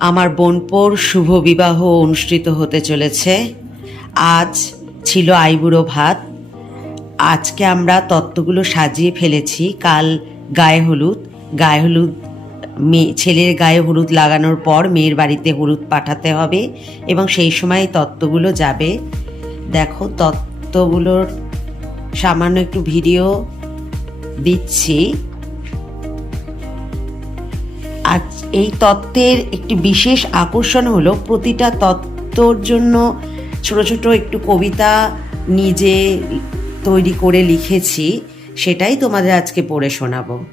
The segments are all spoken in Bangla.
আমার বোনপোর শুভ বিবাহ অনুষ্ঠিত হতে চলেছে। আজ ছিল আইবুড়ো ভাত। আজকে আমরা তত্ত্বগুলো সাজিয়ে ফেলেছি। কাল গায়ে হলুদ। গায়ে হলুদ মেয়ে ছেলের গায়ে হলুদ লাগানোর পর মেয়ের বাড়িতে হলুদ পাঠাতে হবে এবং সেই সময় তত্ত্বগুলো যাবে। দেখো, তত্ত্বগুলোর সামান্য একটু ভিডিও দিচ্ছি। এই তত্ত্বের একটি বিশেষ আকর্ষণ হলো প্রতিটা তত্ত্বর জন্য ছোট ছোট একটু কবিতা নিজে তৈরি করে লিখেছি, সেটাই তোমাদের আজকে পড়ে শোনাবো।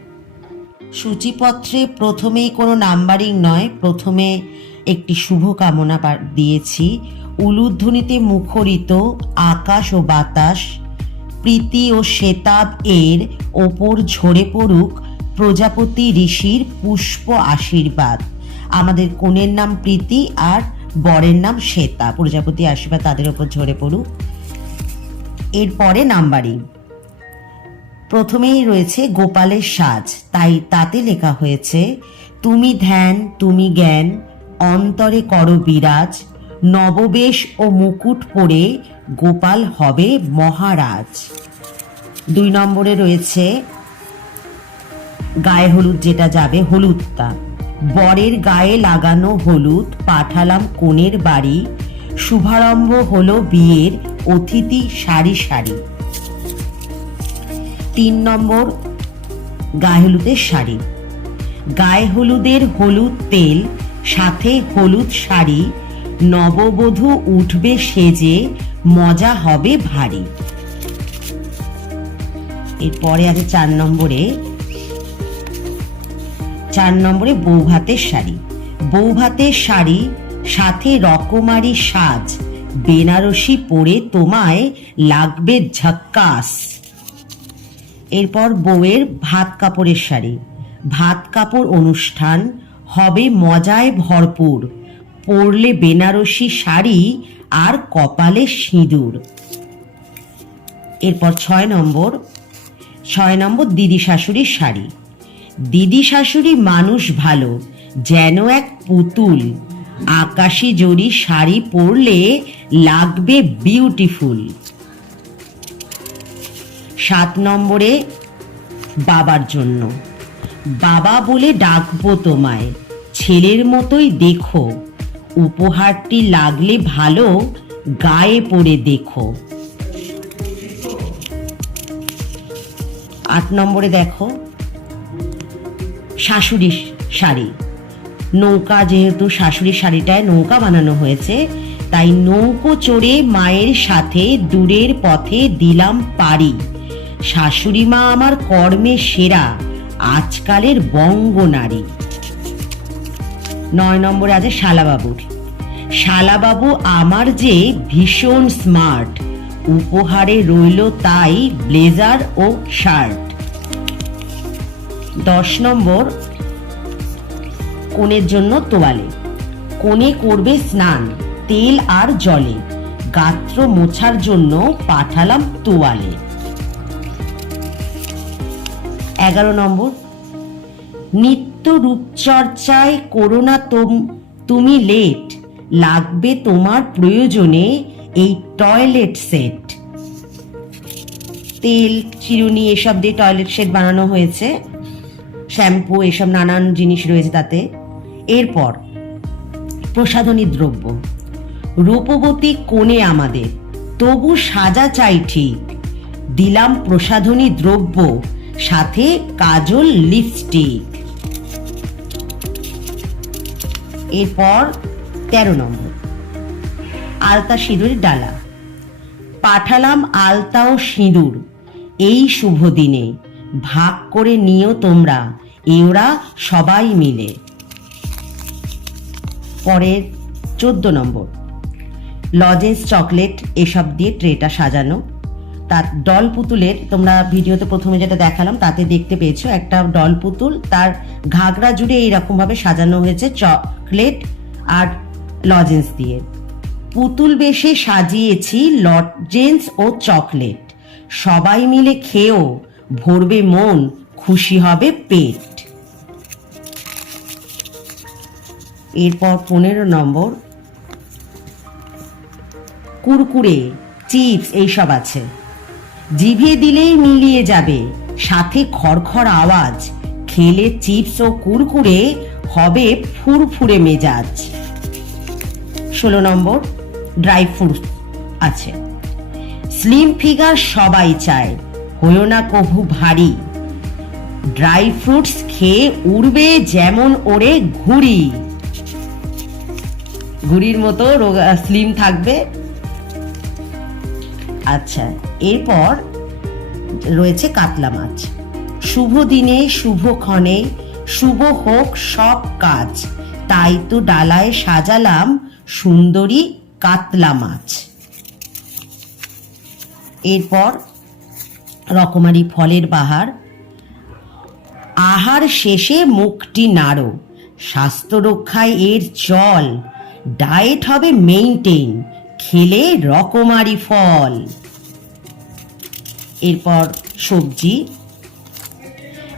সূচিপত্রে প্রথমেই কোনো নাম্বারিং নয়, প্রথমে একটি শুভ কামনা দিয়েছি। উলুধ্বনিতে মুখরিত, আকাশ ও বাতাস, প্রীতি ও শ্বেতাব এর ওপর ঝরে পড়ুক প্রজাপতি ঋষির পুষ্প আশীর্বাদ। আমাদের কনের নাম প্রীতি আর বরের নাম শ্বেতা। প্রজাপতি আশীর্বাদ তাদের ওপর ঝরে পড়ুক। এরপরে নাম্বারিং। প্রথমেই রয়েছে গোপালের সাজ। তাই তাতে লেখা হয়েছে, তুমি ধ্যান, তুমি জ্ঞান, অন্তরে করো বিরাজ, নববেশ ও মুকুট পরে গোপাল হবে মহারাজ। দুই নম্বরে রয়েছে গায়ে হলুদ যেটা যাবে, হলুদটা। বরের গায়ে লাগানো হলুদ, পাঠালাম কনের বাড়ি। শুভারম্ভ হলো বিয়ের, অতিথি সারি সারি। তিন নম্বর, গায়ে হলুদের শাড়ি। গায়ে হলুদের হলুদ তেল, সাথে হলুদ শাড়ি। নববধূ উঠবে সেজে, মজা হবে ভারী। এরপরে আছে চার নম্বরে চার নম্বরে বৌভাতের শাড়ি। বৌভাতের শাড়ি, সাথে রকমারি সাজ। বেনারসি পরে তোমায় লাগবে ঝক্কাস। এরপর বউয়ের ভাত কাপড়ের শাড়ি। ভাত কাপড় অনুষ্ঠান হবে মজায় ভরপুর। পরলে বেনারসি শাড়ি আর কপালে সিঁদুর। এরপর ছয় নম্বর ছয় নম্বর দিদি শাশুড়ির শাড়ি। দিদি শাশুড়ি মানুষ ভালো, যেন এক পুতুল। আকাশি জরি শাড়ি পরলে লাগবে বিউটিফুল সাত নম্বরে বাবার জন্য। বাবা বলে ডাকবো তোমায়, ছেলের মতোই দেখো। উপহারটি লাগলে ভালো, গায়ে পড়ে দেখো। আট নম্বরে দেখো শাশুড়ির শাড়ি। নৌকা যেহেতু শাশুড়ির শাড়িটায় নৌকা বানানো হয়েছে, তাই নৌকো চড়ে মায়ের সাথে দূরের পথে দিলাম পারি শাশুড়ি মা আমার কর্মে সেরা, আজকালের বঙ্গ নারী। নয় নম্বরে আছে শালাবাবুর। শালাবাবু আমার যে ভীষণ স্মার্ট উপহারে রইল তাই ব্লেজার ও শার্ট দশ নম্বর, কোণের জন্য তোয়ালে। কোণে করবে স্নান, তেল আর জলে। গাত্র মোছার জন্য পাঠালাম তোয়ালে। এগারো নম্বর, নিত্য রূপচর্চায় করোনা তুমি লেট লাগবে তোমার প্রয়োজনে এই টয়লেট সেট তেল, চিরুনি এসব দিয়ে টয়লেট সেট বানানো হয়েছে। শ্যাম্পু, এসব নানান জিনিস রয়েছে তাতে। এরপর, প্রসাধনী দ্রব্য। রূপবতী কোণে আমাদের, তবু সাজা চাই ঠিক। দিলাম প্রসাধনী দ্রব্য, সাথে কাজল লিপস্টিক এরপর, তেরো নম্বর। আলতা সিঁদুরের ডালা। পাঠালাম আলতা ও সিঁদুর, এই শুভ দিনে। ভাগ করে নিও তোমরা। এওরা সবাই মিলে। পরের চোদ্দ নম্বর। লজেন্স চকলেট এসব দিয়ে ট্রেটা সাজানো। তার ডল পুতুলের, তোমরা ভিডিওতে প্রথমে যেটা দেখালাম, তাতে দেখতে পেয়েছ একটা ডল পুতুল। তার ঘাগরা জুড়ে এইরকম ভাবে সাজানো হয়েছে চকলেট আর লজেন্স দিয়ে। পুতুল বেশে সাজিয়েছি লজেন্স ও চকলেট। সবাই মিলে খেয়েও ভরবে মন, খুশি হবে পেট। এরপর পনেরো নম্বর। কুরকুরে, চিপস, এইসব আছে। জিভে দিলেই মিলিয়ে যাবে। সাথে খড়খড় আওয়াজ। খেলে চিপস ও কুরকুরে হবে ফুরফুরে মেজাজ। ষোলো নম্বর। ড্রাই ফ্রুটস আছে। স্লিম ফিগার সবাই চায়। হয়েও না কভু ভারী। ড্রাই ফ্রুটস খেয়ে উড়বে যেমন ওরে ঘুড়ি। ঘুড়ির মতো স্লিম থাকবে। আচ্ছা এরপর রয়েছে কাতলা মাছ। শুভ দিনে শুভক্ষণে শুভ হোক সব কাজ। তাই তো ডালায় সাজালাম সুন্দরী কাতলা মাছ। এরপর রকমারি ফলের বাহার। আহার শেষে মুখটি নাড়ো। স্বাস্থ্য রক্ষায় এর চল। ডায়েট হবে মেইনটেইন। খেলে রকমারি ফল। এরপর সবজি।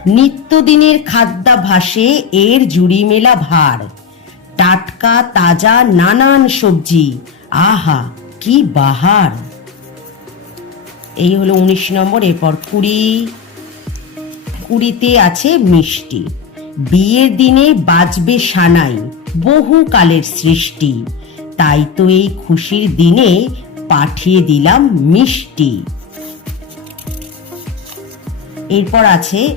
নিত্যদিনের খাদ্যাভাসে এর জুড়ি মেলা ভার। টাটকা, তাজা, নানান সবজি। আহা, কি বাহার। এই হলো উনিশ নম্বর, এরপর কুড়ি, কুড়িতে আছে মিষ্টি। বিয়ের দিনে বাজবে সানাই, বহু কালের সৃষ্টি। তাই তো এই খুশির দিনে পাঠিয়ে দিলাম মিষ্টি। এরপর আছে,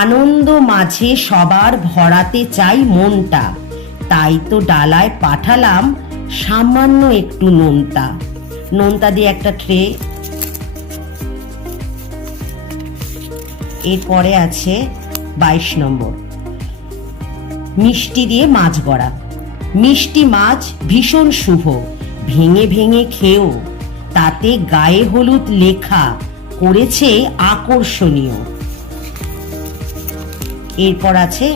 আনন্দ মাঝে সবার ভরাতে চাই মনটা। তাই তো ডালায় পাঠালাম সামান্য একটু নোনতা। নোনতা দিয়ে একটা ট্রে এরপরে আছে বাইশ নম্বর। মিষ্টি দিয়ে মাছ গড়া। মিষ্টি মাছ ভীষণ শুভ। ভেঙে ভেঙে খেয়েও তাতে গায়ে হলুদ লেখা। করেছে আকর্ষণীয়। এরপর আছে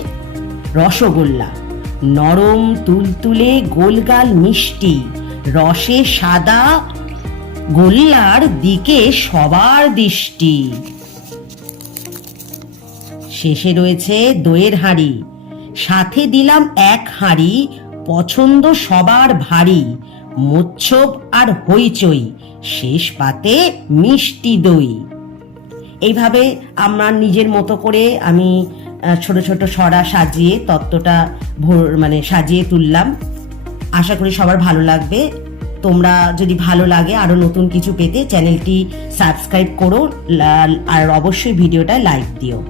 রসগোল্লা। নরম তুলতুলে গোলগাল মিষ্টি। রসে সাদা গোল্লার দিকে সবার দৃষ্টি। শেষে রয়েছে দইয়ের হাঁড়ি। সাথে দিলাম এক হাঁড়ি, পছন্দ সবার ভারী, মোচ্ছব আর হইচই, শেষ পাতে মিষ্টি দই। এইভাবে আমার নিজের মতো করে আমি ছোট ছোট সরা সাজিয়ে, তত্ত্বটা ভোর- মানে সাজিয়ে তুললাম। আশা করি সবার ভালো লাগবে। তোমরা যদি ভালো লাগে আরও নতুন কিছু পেতে চ্যানেলটি সাবস্ক্রাইব করো আর অবশ্যই ভিডিওটা লাইক দিও।